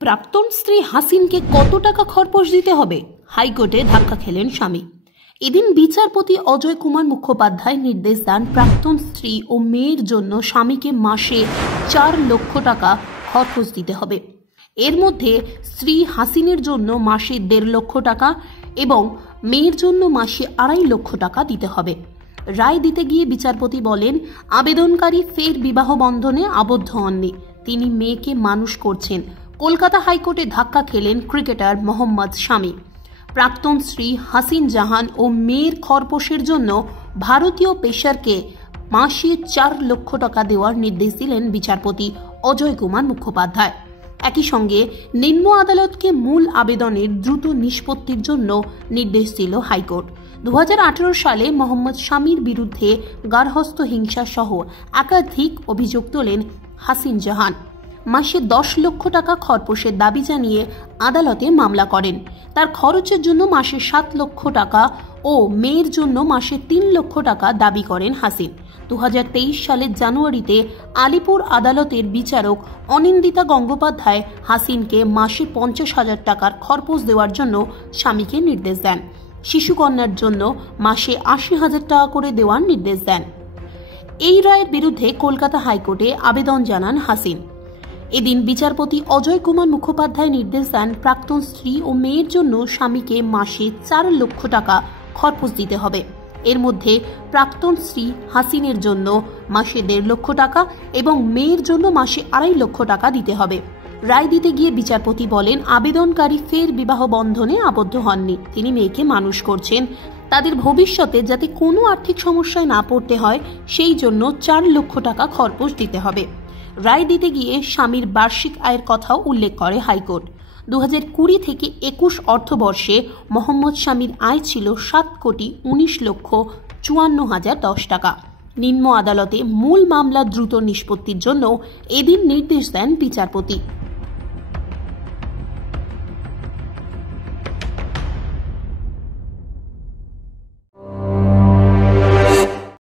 প্রাক্তন স্ত্রী হাসিনকে কত টাকা খরপোশ দিতে হবে? হাইকোর্টে ধাক্কা খেলেন স্বামী। এদিন বিচারপতি অজয় কুমার মুখোপাধ্যায় নির্দেশ দেন প্রাক্তন স্ত্রী ও মেয়ের জন্য স্বামীকে মাসে 4 লক্ষ টাকা খরপোশ দিতে হবে। এর মধ্যে স্ত্রী হাসিনের জন্য মাসে 1.5 লক্ষ টাকা এবং মেয়ের জন্য মাসে 2.5 লক্ষ টাকা দিতে হবে। রায় দিতে গিয়ে বিচারপতি বলেন, আবেদনকারী ফের বিবাহ বন্ধনে আবদ্ধ হননি, তিনি মেয়েকে মানুষ করছেন। কলকাতা হাইকোর্টে ধাক্কা খেলেন ক্রিকেটার মোহাম্মদ শামি। প্রাক্তন স্ত্রী হাসিন জাহান ও মেয়ের খরপোশের জন্য ভারতীয় পেসারকে মাসে 4 লক্ষ টাকা দেওয়ার নির্দেশ দিলেন বিচারপতি অজয় কুমার মুখোপাধ্যায়। একই সঙ্গে নিম্ন আদালতকে মূল আবেদনের দ্রুত নিষ্পত্তির জন্য নির্দেশ দিল হাইকোর্ট। 2018 সালে মোহাম্মদ শামির বিরুদ্ধে গার্হস্থ্য হিংসা সহ একাধিক অভিযোগ তোলেন হাসিন জাহান। মাসে 10 লক্ষ টাকা খরপোশের দাবি জানিয়ে আদালতে মামলা করেন। তার খরচের জন্য মাসে 7 লক্ষ টাকা ও মেয়ের জন্য মাসে 3 লক্ষ টাকা দাবি করেন হাসিন। 2023 সালের জানুয়ারিতে আলিপুর আদালতের বিচারক অনিন্দিতা গঙ্গোপাধ্যায় হাসিনকে মাসে 50,000 টাকার খরপোশ দেওয়ার জন্য স্বামীকে নির্দেশ দেন। শিশুকন্যার জন্য মাসে 80,000 টাকা করে দেওয়ার নির্দেশ দেন। এই রায়ের বিরুদ্ধে কলকাতা হাইকোর্টে আবেদন জানান হাসিন। এদিন বিচারপতি অজয় কুমার মুখোপাধ্যায় নির্দেশ দেন প্রাক্তন স্ত্রী ও মেয়ের জন্য স্বামীকে মাসে 4 লক্ষ টাকা খরপোশ দিতে হবে। এর মধ্যে প্রাক্তন স্ত্রী হাসিনের জন্য মাসে 1.5 লক্ষ টাকা এবং মেয়ের জন্য মাসে 2.5 লক্ষ টাকা দিতে হবে। রায় দিতে গিয়ে বিচারপতি বলেন, আবেদনকারী ফের বিবাহ বন্ধনে আবদ্ধ হননি, তিনি মেয়েকে মানুষ করছেন। তাদের ভবিষ্যতে যাতে কোনো আর্থিক সমস্যায় না পড়তে হয় সেই জন্য 4 লক্ষ টাকা খরপোশ দিতে হবে। রায় দিতে গিয়ে স্বামীর বার্ষিক আয়ের কথাও উল্লেখ করে হাইকোর্ট। 2020 থেকে 21 অর্থবর্ষে মোহাম্মদ শামির আয় ছিল 7,19,54,010 টাকা। নিম্ন আদালতে মূল মামলা দ্রুত নিষ্পত্তির জন্য এদিন নির্দেশ দেন বিচারপতি।